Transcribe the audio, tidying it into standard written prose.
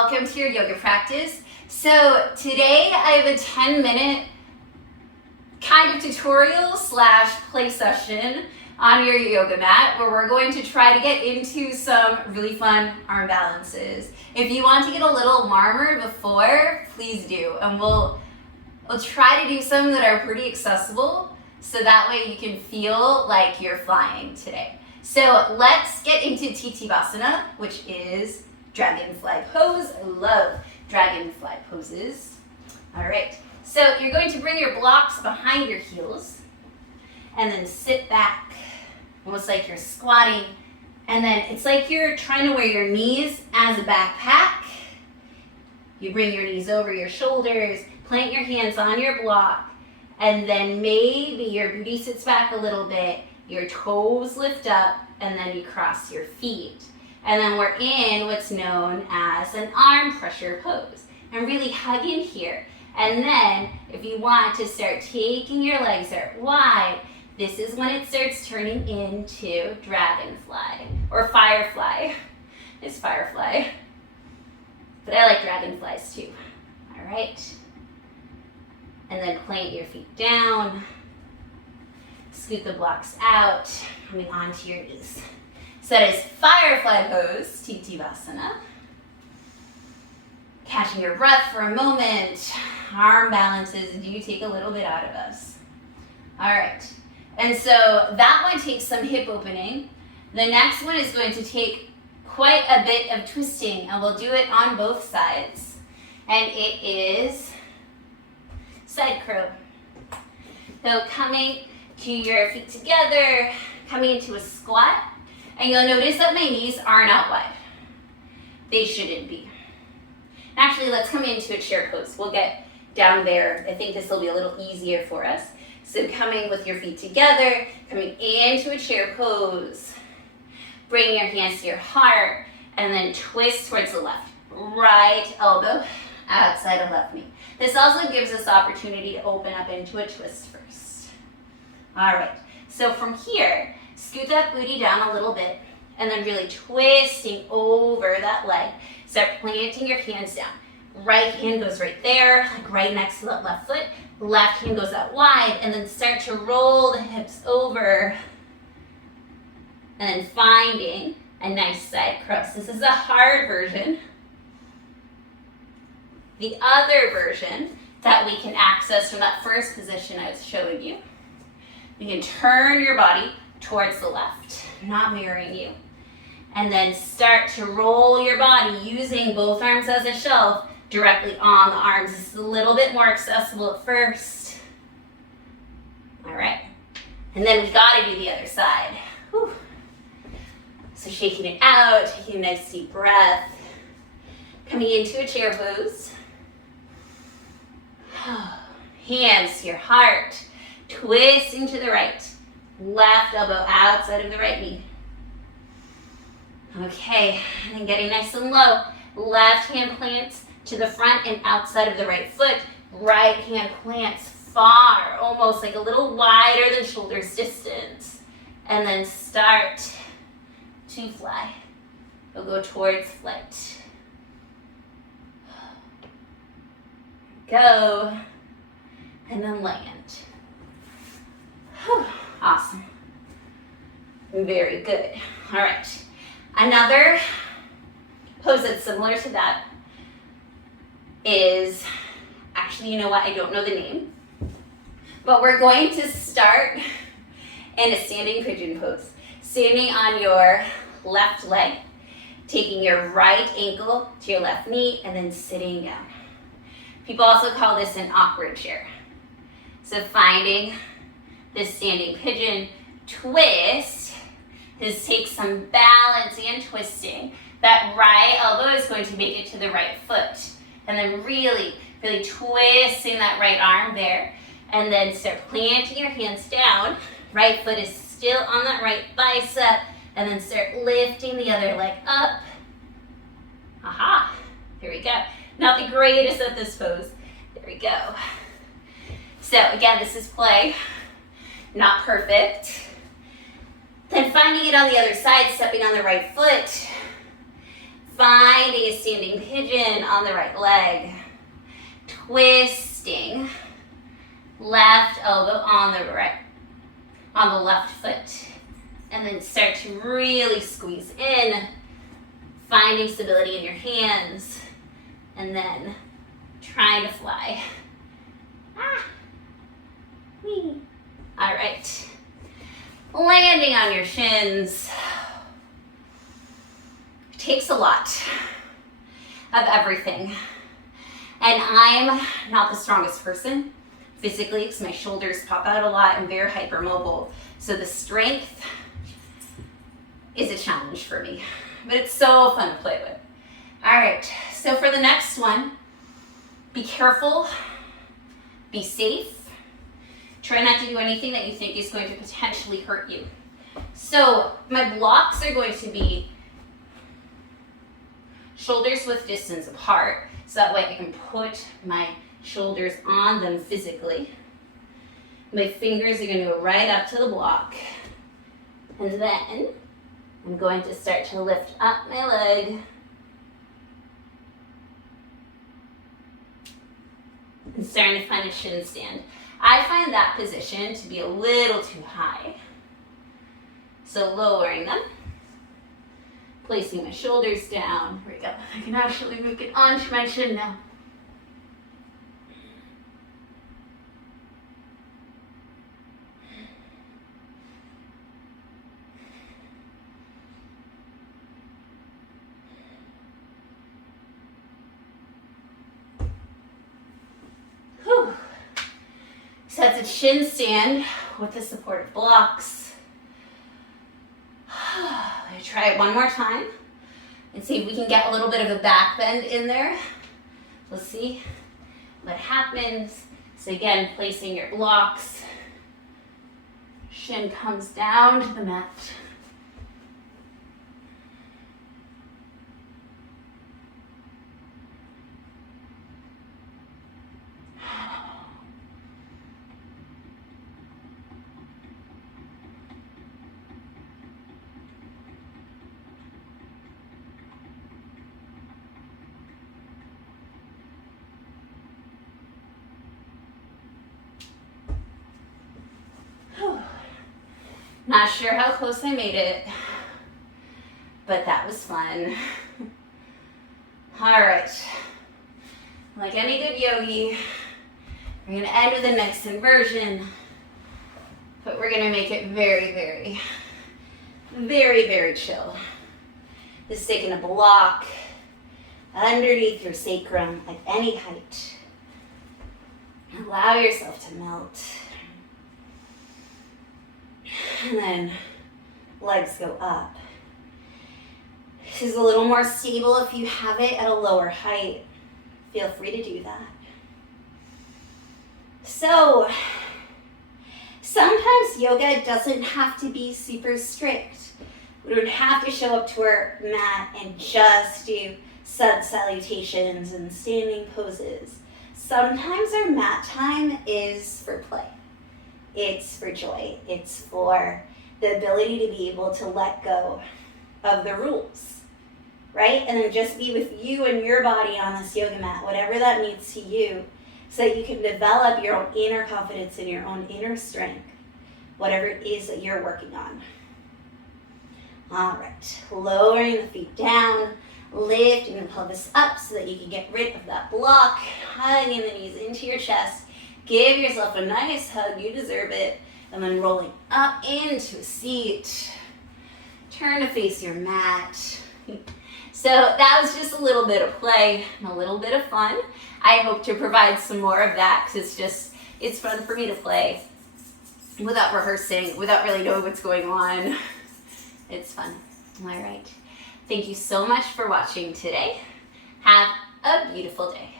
welcome to your yoga practice. So today I have a 10-minute kind of tutorial / play session on your yoga mat where we're going to try to get into some really fun arm balances. If you want to get a little warmer before, please do. And we'll try to do some that are pretty accessible so that way you can feel like you're flying today. So let's get into Titivasana, which is Dragonfly pose. I love Dragonfly poses. All right, so you're going to bring your blocks behind your heels and then sit back, almost like you're squatting. And then it's like you're trying to wear your knees as a backpack. You bring your knees over your shoulders, plant your hands on your block, and then maybe your booty sits back a little bit, your toes lift up, and then you cross your feet. And then we're in what's known as an arm pressure pose. And really hug in here. And then if you want to start taking your legs out wide, this is when it starts turning into Dragonfly or Firefly. It's Firefly. But I like Dragonflies too. All right. And then plant your feet down. Scoot the blocks out, coming onto your knees. So that is Firefly pose, Titivasana. Catching your breath for a moment. Arm balances do take a little bit out of us. All right, and so that one takes some hip opening. The next one is going to take quite a bit of twisting, and we'll do it on both sides. And it is side crow. So coming to your feet together, coming into a squat. And you'll notice that my knees are not wide. They shouldn't be. Actually, let's come into a chair pose. We'll get down there. I think this will be a little easier for us. So coming with your feet together, coming into a chair pose. Bring your hands to your heart and then twist towards the left. Right elbow outside of left knee. This also gives us the opportunity to open up into a twist first. All right, so from here, scoot that booty down a little bit and then really twisting over that leg. Start planting your hands down. Right hand goes right there, like right next to that left foot. Left hand goes out wide and then start to roll the hips over. And then finding a nice side cross. This is a hard version. The other version that we can access from that first position I was showing you, you can turn your body towards the left, not mirroring you. And then start to roll your body using both arms as a shelf directly on the arms. This is a little bit more accessible at first. All right. And then we gotta do the other side. Whew. So shaking it out, taking a nice deep breath. Coming into a chair pose. Hands to your heart, twisting to the right. Left elbow outside of the right knee. Okay, and then getting nice and low. Left hand plants to the front and outside of the right foot. Right hand plants far, almost like a little wider than shoulders distance. And then start to fly. We'll go towards flight. Go, and then land. Whew. Awesome. Very good. All right. Another pose that's similar to that is, actually, you know what? I don't know the name. But we're going to start in a standing pigeon pose. Standing on your left leg, taking your right ankle to your left knee, and then sitting down. People also call this an awkward chair. So finding this standing pigeon, twist. This takes some balance and twisting. That right elbow is going to make it to the right foot. And then really, really twisting that right arm there. And then start planting your hands down. Right foot is still on that right bicep. And then start lifting the other leg up. Aha, here we go. Not the greatest at this pose. There we go. So again, this is play. Not perfect. Then finding it on the other side, stepping on the right foot, Finding a standing pigeon on the right leg. Twisting. Left elbow on the right, on the left foot. And then start to really squeeze in, finding stability in your hands, and then trying to fly. Whee. All right. Landing on your shins. It takes a lot of everything. And I'm not the strongest person physically because my shoulders pop out a lot. I'm very hypermobile. So the strength is a challenge for me, but it's so fun to play with. All right, so for the next one, be careful, be safe. Try not to do anything that you think is going to potentially hurt you. So my blocks are going to be shoulders width distance apart, so that way I can put my shoulders on them physically. My fingers are going to go right up to the block, and then I'm going to start to lift up my leg and starting to find a shin stand. I find that position to be a little too high. So lowering them, placing my shoulders down. Here we go. I can actually move it onto my chin now. So that's a shin stand with the supportive blocks. I'm going to try it one more time and see if we can get a little bit of a back bend in there. Let's see what happens. So again, placing your blocks. Shin comes down to the mat. Not sure how close I made it, but that was fun. All right, like any good yogi, we're gonna end with a next inversion, but we're gonna make it very, very, very, very chill. Just taking a block underneath your sacrum at any height. Allow yourself to melt. And then legs go up. This is a little more stable if you have it at a lower height. Feel free to do that. So, sometimes yoga doesn't have to be super strict. We don't have to show up to our mat and just do sun salutations and standing poses. Sometimes our mat time is for play. It's for joy. It's for the ability to be able to let go of the rules, right? And then just be with you and your body on this yoga mat, whatever that means to you, so that you can develop your own inner confidence and your own inner strength, whatever it is that you're working on. All right, lowering the feet down, lifting the pelvis up so that you can get rid of that block, hugging the knees into your chest. Give yourself a nice hug, you deserve it. And then rolling up into a seat. Turn to face your mat. So that was just a little bit of play and a little bit of fun. I hope to provide some more of that because it's fun for me to play without rehearsing, without really knowing what's going on. It's fun. All right. Thank you so much for watching today. Have a beautiful day.